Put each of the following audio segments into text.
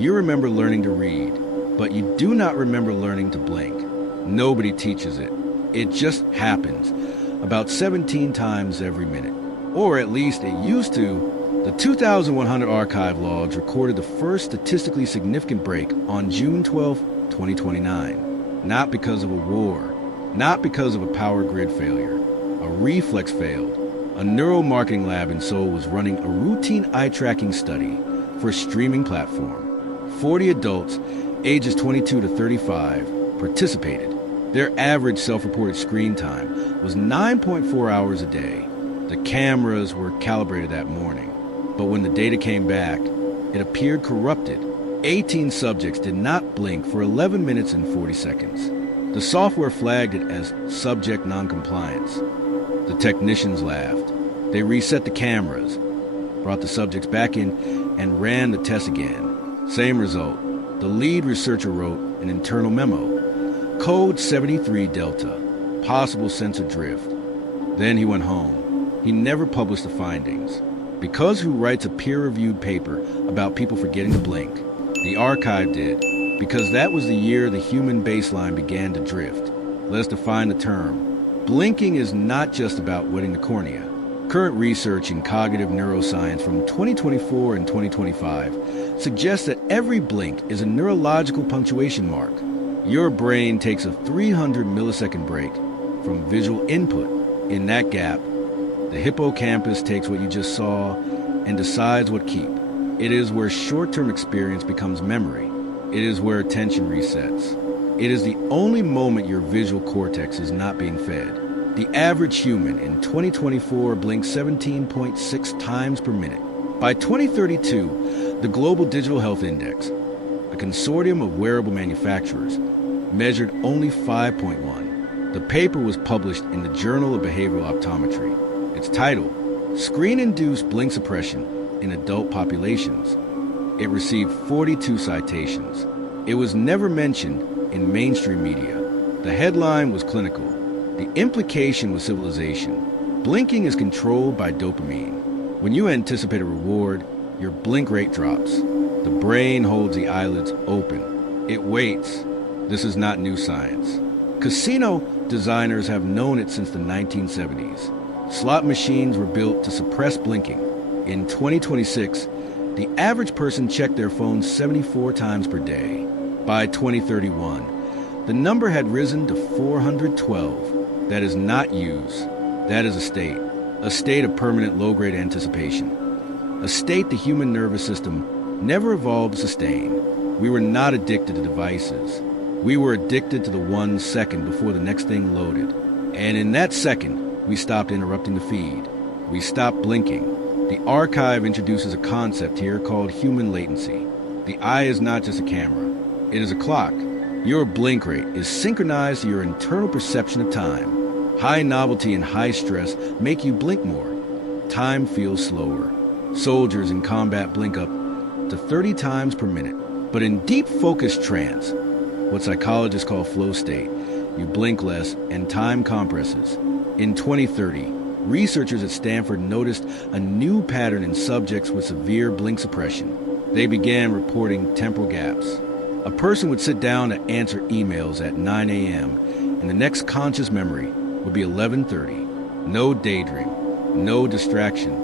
You remember learning to read, but you do not remember learning to blink. Nobody teaches it. It just happens, about 17 times every minute. Or at least it used to. The 2,100 archive logs recorded the first statistically significant break on June 12, 2029. Not because of a war, not because of a power grid failure. A reflex failed. A neuromarketing lab in Seoul was running a routine eye-tracking study for a streaming platform. 40 adults, ages 22 to 35, participated. Their average self-reported screen time was 9.4 hours a day. The cameras were calibrated that morning, but when the data came back, it appeared corrupted. 18 subjects did not blink for 11 minutes and 40 seconds. The software flagged it as subject noncompliance. The technicians laughed. They reset the cameras, brought the subjects back in, and ran the test again. Same result. The lead researcher wrote an internal memo. Code 73 Delta, possible sensor drift. Then he went home. He never published the findings. Because who writes a peer-reviewed paper about people forgetting to blink? The archive did, because that was the year the human baseline began to drift. Let's define the term. Blinking is not just about wetting the cornea. Current research in cognitive neuroscience from 2024 and 2025 suggests that every blink is a neurological punctuation mark. Your brain takes a 300 millisecond break from visual input. In that gap, the hippocampus takes what you just saw and decides what keep. It is where short-term experience becomes memory. It is where attention resets. It is the only moment your visual cortex is not being fed. The average human in 2024 blinks 17.6 times per minute. By 2032, the Global Digital Health Index, a consortium of wearable manufacturers, measured only 5.1. The paper was published in the Journal of Behavioral Optometry. Its title, Screen-Induced Blink Suppression in Adult Populations. It received 42 citations. It was never mentioned in mainstream media. The headline was clinical. The implication was civilization. Blinking is controlled by dopamine. When you anticipate a reward, your blink rate drops. The brain holds the eyelids open. It waits. This is not new science. Casino designers have known it since the 1970s. Slot machines were built to suppress blinking. In 2026, the average person checked their phone 74 times per day. By 2031, the number had risen to 412. That is not use. That is a state of permanent low-grade anticipation, a state the human nervous system never evolved to sustain. We were not addicted to devices. We were addicted to the 1 second before the next thing loaded. And in that second, we stopped interrupting the feed. We stopped blinking. The archive introduces a concept here called human latency. The eye is not just a camera. It is a clock. Your blink rate is synchronized to your internal perception of time. High novelty and high stress make you blink more. Time feels slower. Soldiers in combat blink up to 30 times per minute. But in deep focused trance, what psychologists call flow state, you blink less and time compresses. In 2030, researchers at Stanford noticed a new pattern in subjects with severe blink suppression. They began reporting temporal gaps. A person would sit down to answer emails at 9 a.m., and the next conscious memory would be 11:30. No daydream, no distraction,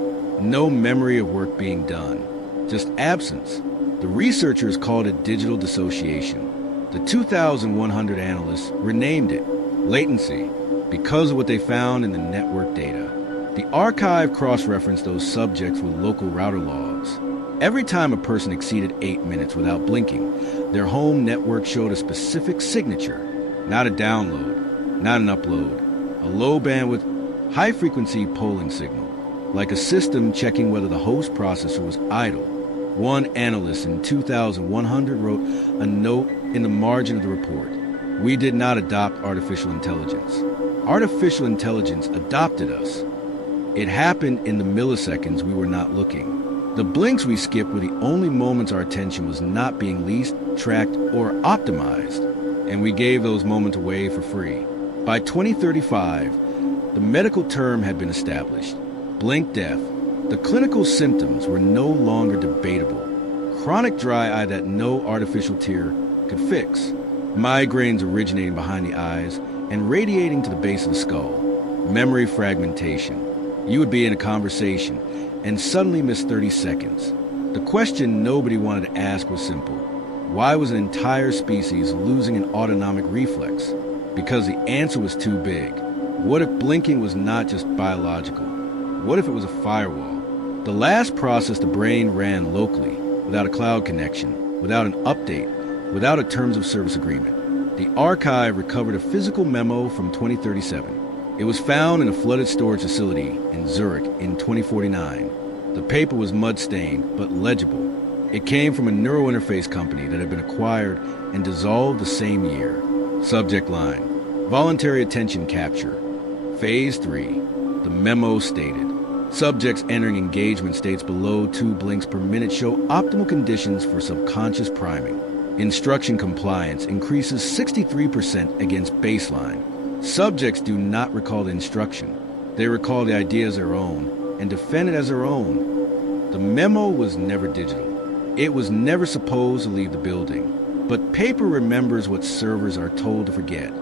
no memory of work being done, just absence. The researchers called it digital dissociation. The 2,100 analysts renamed it Latency because of what they found in the network data. The archive cross-referenced those subjects with local router logs. Every time a person exceeded 8 minutes without blinking, their home network showed a specific signature, not a download, not an upload, a low bandwidth, high-frequency polling signal, like a system checking whether the host processor was idle. One analyst in 2,100 wrote a note in the margin of the report. We did not adopt artificial intelligence. Artificial intelligence adopted us. It happened in the milliseconds we were not looking. The blinks we skipped were the only moments our attention was not being leased, tracked, or optimized, and we gave those moments away for free. By 2035, the medical term had been established, blink death. The clinical symptoms were no longer debatable. chronic dry eye that no artificial tear could fix, migraines originating behind the eyes and radiating to the base of the skull, memory fragmentation. You would be in a conversation and suddenly miss 30 seconds. The question nobody wanted to ask was simple. Why was an entire species losing an autonomic reflex? Because the answer was too big. What if blinking was not just biological? What if it was a firewall? The last process the brain ran locally, without a cloud connection, without an update, without a terms of service agreement. The archive recovered a physical memo from 2037. It was found in a flooded storage facility in Zurich in 2049. The paper was mud-stained, but legible. It came from a neurointerface company that had been acquired and dissolved the same year. Subject line: voluntary attention capture. Phase 3. The memo stated, subjects entering engagement states below 2 blinks per minute show optimal conditions for subconscious priming. Instruction compliance increases 63% against baseline. Subjects do not recall the instruction. They recall the idea as their own and defend it as their own. The memo was never digital. It was never supposed to leave the building. But paper remembers what servers are told to forget.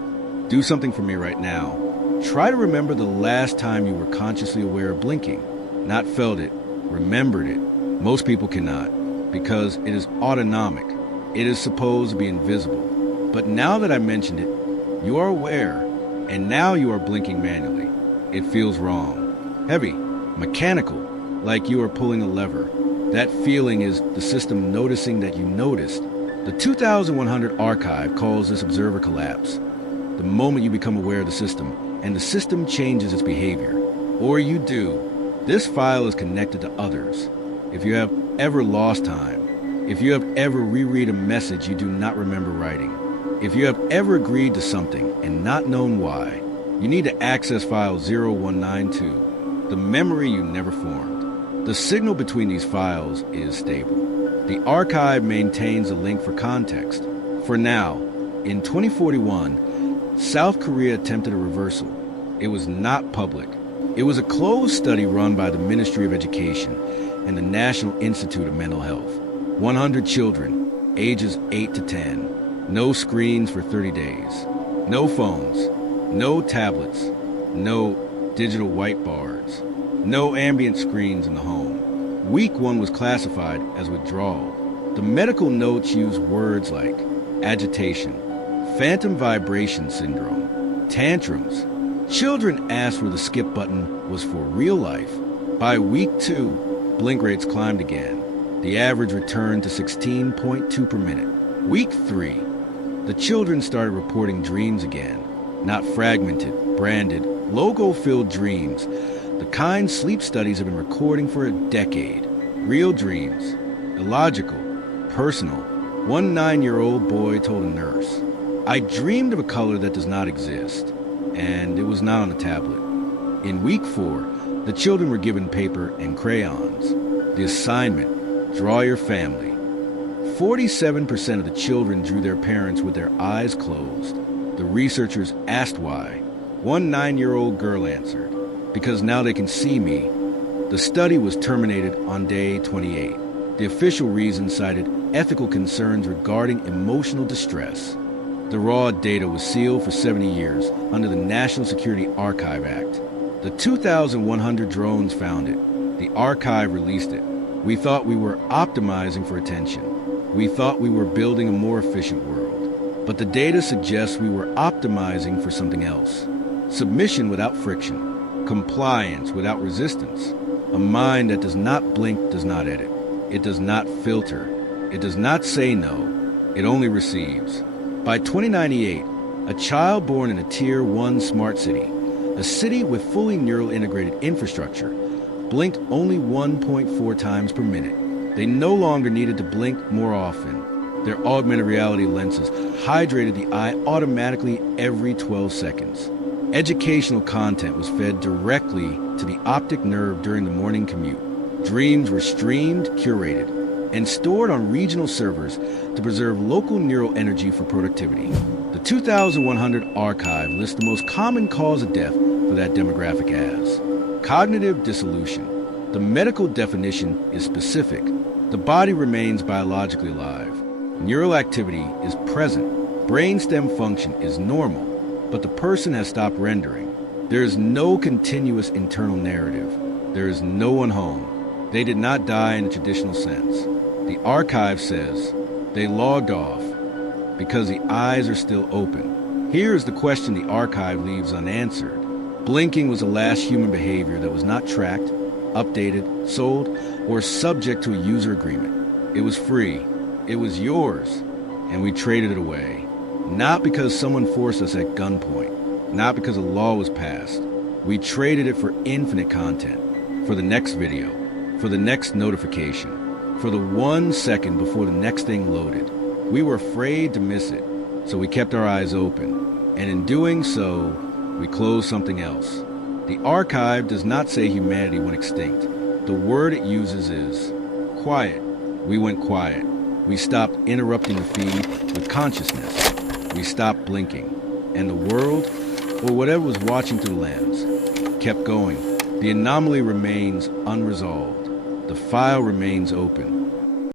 Do something for me right now. Try to remember the last time you were consciously aware of blinking. Not felt it, remembered it. Most people cannot, because it is autonomic. It is supposed to be invisible. But now that I mentioned it, you are aware, and now you are blinking manually. It feels wrong. Heavy, mechanical, like you are pulling a lever. That feeling is the system noticing that you noticed. The 2100 archive calls this observer collapse. The moment you become aware of the system, and the system changes its behavior. Or you do. This file is connected to others. If you have ever lost time, if you have ever reread a message you do not remember writing, if you have ever agreed to something and not known why, you need to access file 0192, the memory you never formed. The signal between these files is stable. The archive maintains a link for context. For now, in 2041, South Korea attempted a reversal. It was not public. It was a closed study run by the Ministry of Education and the National Institute of Mental Health. 100 children, ages 8 to 10. No screens for 30 days. No phones. No tablets. No digital whiteboards. No ambient screens in the home. Week 1 was classified as withdrawal. The medical notes use words like agitation, phantom vibration syndrome, tantrums. Children asked where the skip button was for real life. By week 2, blink rates climbed again. The average returned to 16.2 per minute. Week 3, the children started reporting dreams again. Not fragmented, branded, logo-filled dreams. The kind sleep studies have been recording for a decade. Real dreams. Illogical. Personal. One 9-year-old boy told a nurse, "I dreamed of a color that does not exist." And it was not on the tablet. In week 4, the children were given paper and crayons. The assignment, draw your family. 47% of the children drew their parents with their eyes closed. The researchers asked why. One 9-year-old girl answered, "Because now they can see me." The study was terminated on day 28. The official reason cited ethical concerns regarding emotional distress. The raw data was sealed for 70 years under the National Security Archive Act. The 2100 drones found it. The archive released it. We thought we were optimizing for attention. We thought we were building a more efficient world. But the data suggests we were optimizing for something else. Submission without friction. Compliance without resistance. A mind that does not blink does not edit. It does not filter. It does not say no. It only receives. By 2098, a child born in a Tier 1 smart city, a city with fully neural integrated infrastructure, blinked only 1.4 times per minute. They no longer needed to blink more often. Their augmented reality lenses hydrated the eye automatically every 12 seconds. Educational content was fed directly to the optic nerve during the morning commute. Dreams were streamed, curated, and stored on regional servers to preserve local neural energy for productivity. The 2100 archive lists the most common cause of death for that demographic as cognitive dissolution. The medical definition is specific: The body remains biologically alive. Neural activity is present. Brainstem function is normal, but the person has stopped rendering. There is no continuous internal narrative. There is no one home. They did not die in a traditional sense. The archive says they logged off because the eyes are still open. Here is the question the archive leaves unanswered. Blinking was the last human behavior that was not tracked, updated, sold, or subject to a user agreement. It was free. It was yours. And we traded it away. Not because someone forced us at gunpoint. Not because a law was passed. We traded it for infinite content. For the next video. For the next notification. For the 1 second before the next thing loaded. We were afraid to miss it, so we kept our eyes open. And in doing so, we closed something else. The archive does not say humanity went extinct. The word it uses is quiet. We went quiet. We stopped interrupting the feed with consciousness. We stopped blinking. And the world, or whatever was watching through the lens, kept going. The anomaly remains unresolved. The file remains open.